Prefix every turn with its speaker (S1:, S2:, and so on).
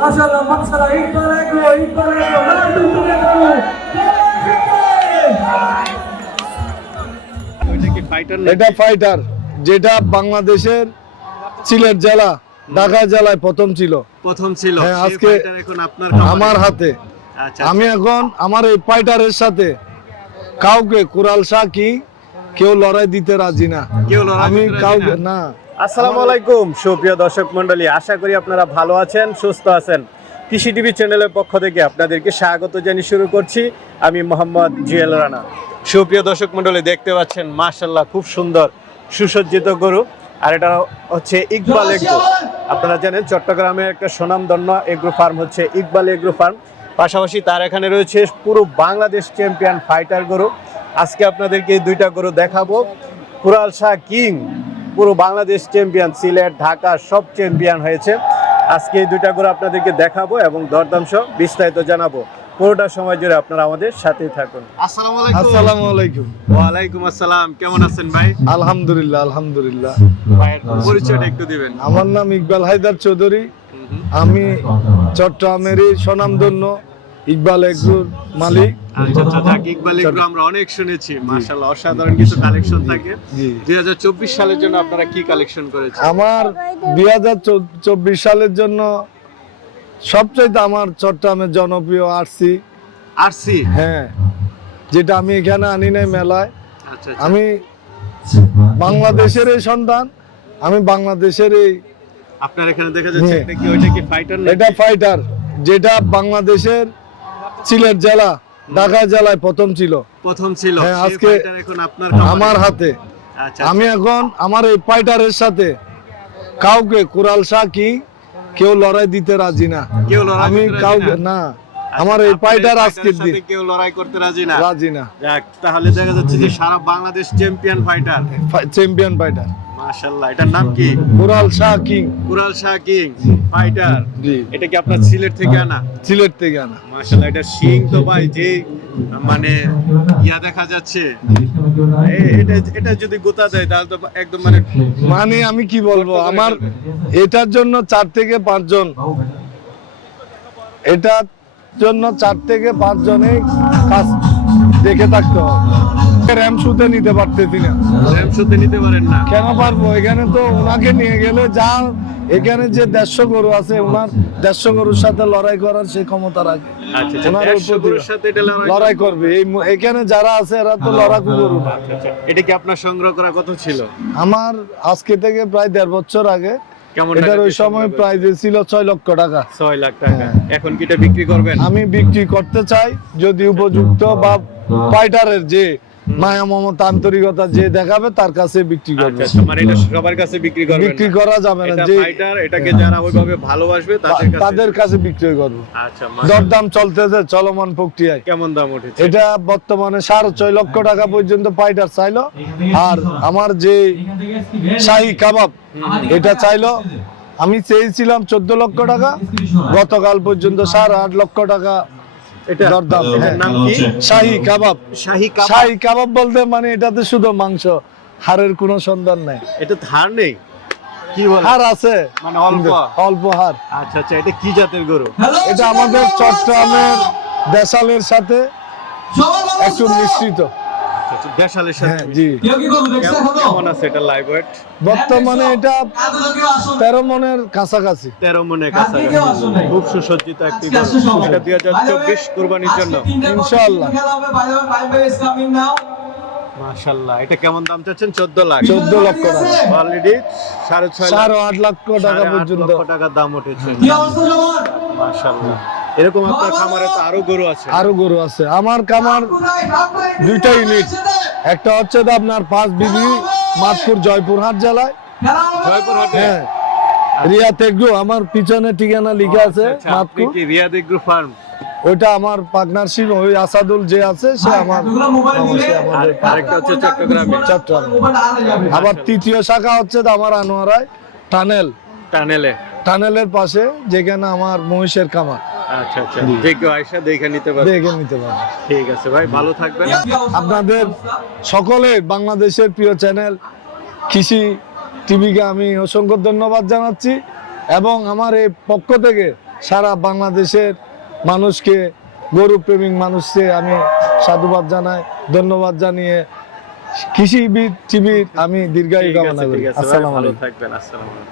S1: মাশাআল্লাহ মাশাআল্লাহ ইকবাল এগো ইকবাল এগো লাড্ডু তুমি এগো
S2: ওইটা কি ফাইটার না
S3: এটা ফাইটার যেটা বাংলাদেশের সিলেট জেলা ঢাকা জেলায় প্রথম ছিল।
S2: প্রথম ছিল
S3: হ্যাঁ, আজকে। আমার হাতে।
S2: আচ্ছা
S3: আমি এখন আমার এই ফাইটারের সাথে কাউকে কুরাল শাহ কি কেউ লড়াই দিতে রাজি না।
S2: কেউ লড়াই
S3: আমি কাউকে
S2: না? আসসালামু আলাইকুম, সুপ্রিয় দর্শক মণ্ডলী। আশা করি আপনারা ভালো আছেন, সুস্থ আছেন। কৃষি টিভি চ্যানেলের পক্ষ থেকে আপনাদেরকে স্বাগত জানিয়ে শুরু করছি। আমি মোহাম্মদ জুয়েল রানা। সুপ্রিয় দর্শক মণ্ডলী, দেখতে পাচ্ছেন মাশাল্লাহ খুব সুন্দর, সুসজ্জিত গরু। আর এটা হচ্ছে ইকবাল এগ্রো। আপনারা জানেন চট্টগ্রামে একটা সুনামধন্য এগ্রো ফার্ম হচ্ছে ইকবাল এগ্রো ফার্ম। পাশাপাশি তার এখানে রয়েছে পুরো বাংলাদেশ চ্যাম্পিয়ন ফাইটার গরু। আজকে আপনাদেরকে এই দুইটা গরু দেখাবো। কুরাল শাহ কিং পুরো বাংলাদেশ চ্যাম্পিয়ন সিলেট ঢাকা সব চ্যাম্পিয়ন হয়েছে। আজকে এই দুইটা গরু আপনাদেরকে দেখাবো এবং দরদাম সহ বিস্তারিত জানাব। পুরোটা সময় জুড়ে আপনারা আমাদের সাথেই থাকুন। আসসালামু আলাইকুম।
S3: আসসালামু আলাইকুম।
S2: ওয়ালাইকুম আসসালাম। কেমন আছেন ভাই?
S3: আলহামদুলিল্লাহ আলহামদুলিল্লাহ।
S2: ভাইয়ের পরিচয়টা একটু দিবেন।
S3: আমার নাম ইকবাল হায়দার চৌধুরী। আমি চট্টগ্রামেরই স্বনামধন্য। ইকবাল এগ্রুর মালিক।
S2: আচ্ছা আচ্ছা আমরা অনেক শুনেছি মাশাআল্লাহ অসাধারণ কিছু কালেকশন থাকে।
S3: জি।
S2: দুই সালের জন্য আপনারা কি কালেকশন করেছেন?
S3: আমার দুই হাজার চব্বিশ সালের জন্য সবচাইতে আমার চট্টগ্রামের জনপ্রিয় আরসি
S2: আরসি
S3: হ্যাঁ যেটা আমি এখানে আনি নাই মেলায়।
S2: আচ্ছা।
S3: আমি বাংলাদেশের এই সন্তান আমি বাংলাদেশের এই
S2: আপনার এখানে দেখা যাচ্ছে
S3: হ্যাঁ।
S2: এটা কি ওইটা কি ফাইটার
S3: এটা ফাইটার যেটা বাংলাদেশের সিলেট জেলা ঢাকা জেলায় প্রথম ছিল।
S2: প্রথম ছিল।
S3: হ্যাঁ, আজকে
S2: এখন আপনার
S3: আমার হাতে।
S2: আচ্ছা
S3: আমি এখন আমার এই পাইটারের সাথে কাউকে কুরাল শাহ কি কেউ লড়াই দিতে রাজি না।
S2: কেউ লড়াই
S3: আমি কাউকে
S2: না?
S3: আমার এই
S2: fighter
S3: আজকের দিন।
S2: কেউ লড়াই করতে রাজি না।
S3: রাজি না।
S2: যাক তাহলে দেখা যাচ্ছে যে সারা Bangladesh champion fighter
S3: champion fighter
S2: মাশাআল্লাহ এটার নাম কি?
S3: Kural Shah king.
S2: Kural Shah king fighter
S3: জি।
S2: এটা কি আপনার সিলেট থেকে আনা?
S3: সিলেট থেকে আনা।
S2: মাশাআল্লাহ এটা শিং তো ভাই যে মানে ইয়া দেখা যাচ্ছে। এটা এটা যদি গোতা দেয় তাহলে তো একদম মানে
S3: মানে আমি কি বলব আমার এটার জন্য চার থেকে পাঁচজন এটার জন্য চার থেকে পাঁচ জনে কাজ দেখে থাকতে হবে। র্যাম শুতে নিতে পারতেছি না।
S2: র্যাম শুতে নিতে পারেন না।
S3: কেন পারব? এখানে তো ওনাকে নিয়ে গেলে যা এখানে যে দেড়শো গরু আছে ওনার দেড়শো গরুর সাথে লড়াই করার সেই ক্ষমতা রাখে।
S2: আচ্ছা আচ্ছা লড়াই
S3: করবে? এই এখানে যারা আছে এরা তো লড়াকু গরু না।
S2: আচ্ছা, আচ্ছা। এটা কি আপনার সংগ্রহ করা কত ছিল?
S3: আমার আজকে থেকে প্রায় দেড় বছর আগে
S2: কেমন
S3: এটার ওই সময় প্রাইস ছিল ছয় লক্ষ টাকা।
S2: ছয় লাখ টাকা।
S3: হ্যাঁ।
S2: এখন কি এটা বিক্রি করবেন?
S3: আমি বিক্রি করতে চাই যদি উপযুক্ত বা পাইটারের যে মায়া মমতা আন্তরিকতা যে দেখাবে তার কাছে বিক্রি
S2: আচ্ছা
S3: করবে।
S2: আচ্ছা মানে এটা সবার কাছে বিক্রি করবেন
S3: বিক্রি করা যাবে না যে
S2: ফাইটার এটাকে যারা ওইভাবে ভালোবাসবে তাদের কাছে
S3: তাদের কাছে বিক্রি করব।
S2: আচ্ছা মাশাআল্লাহ।
S3: দরদাম চলতেছে চলমান প্রক্রিয়ায়।
S2: কেমন দাম উঠেছে?
S3: এটা বর্তমানে সাড়ে ছয় লক্ষ টাকা পর্যন্ত ফাইটার চাইলো। আর আমার যে শাহী কাবাব এটা চাইলো। আমি চেয়েছিলাম চোদ্দ লক্ষ টাকা গতকাল পর্যন্ত সাড়ে আট লক্ষ টাকা দরদাম হ্যাঁ।
S2: নাম কি?
S3: শাহী কাবাব।
S2: শাহী কাবাব।
S3: শাহী কাবাব বলতে মানে এটাতে শুধু মাংস হাড়ের কোনো সন্ধান নাই।
S2: এটা নেই। কি বলে?
S3: হাড় আছে।
S2: মানে অল্প।
S3: অল্প হাড়।
S2: আচ্ছা আচ্ছা এটা কি জাতের গরু?
S3: এটা আমাদের চট্টগ্রামের দেশালের সাথে একটু মিশ্রিত।
S2: দেশালের
S3: হ্যাঁ
S2: সাথে
S3: জি
S2: কেমন- কেমন আছে এটা লাইভ ওয়েট
S3: বর্তমানে এটা তেরো মনের কাছাকাছি।
S2: তেরো মনে কাছাকাছি। খুব সুসজ্জিত একটি এটা দুই হাজার চব্বিশ কোরবানির জন্য।
S3: ইনশাআল্লাহ।
S2: মাশাল্লাহ এটা কেমন দাম চাচ্ছেন? চোদ্দ লাখ।
S3: চোদ্দ লক্ষ টাকা।
S2: অলরেডি সাড়ে ছয় লাখ।
S3: সাড়ে আট লক্ষ টাকা পর্যন্ত।
S2: টাকার দাম উঠেছে। মাশাল্লাহ। এরকম আপনার খামারে তো আরও গরু আছে।
S3: আরও গরু আছে। আমার কামার দুইটা ইউনিট। একটা হচ্ছে আপনার পাঁচ বিবি মাতপুর জয়পুরহাট জেলায়।
S2: জয়পুর হাটে
S3: হ্যাঁ। আমার পিছনে ঠিকানা লিখা আছে
S2: আচ্ছা,
S3: মাতপুর
S2: কি রিয়াদ এগ্রো ফার্ম
S3: ওইটা আমার পার্টনারশিপ ওই আসাদুল যে আছে সে আমার সে
S2: আর
S3: আমাদের
S2: আরেকটা হচ্ছে চট্টগ্রামে।
S3: চট্টগ্রাম। আবার তৃতীয় শাখা হচ্ছে তো আমার আনোয়ারায় টানেল।
S2: টানেলে।
S3: টানেলের পাশে যেখানে আমার মহিষের কামার
S2: আচ্ছা আচ্ছা। আয়সা দেখে নিতে পারবে
S3: দেখে নিতে পারবে
S2: ঠিক আছে ভাই ভালো থাকবেন।
S3: আপনাদের সকলে বাংলাদেশের প্রিয় চ্যানেল কৃষি টিভিকে আমি অসংখ্য ধন্যবাদ জানাচ্ছি এবং আমার এই পক্ষ থেকে সারা বাংলাদেশের মানুষকে গরু প্রেমিক মানুষকে আমি সাধুবাদ জানাই ধন্যবাদ জানিয়ে কৃষিবিদ টিভির আমি দীর্ঘায়ু
S2: ঠিক
S3: কামনা করি।
S2: ঠিক আসসালামু আলাইকুম।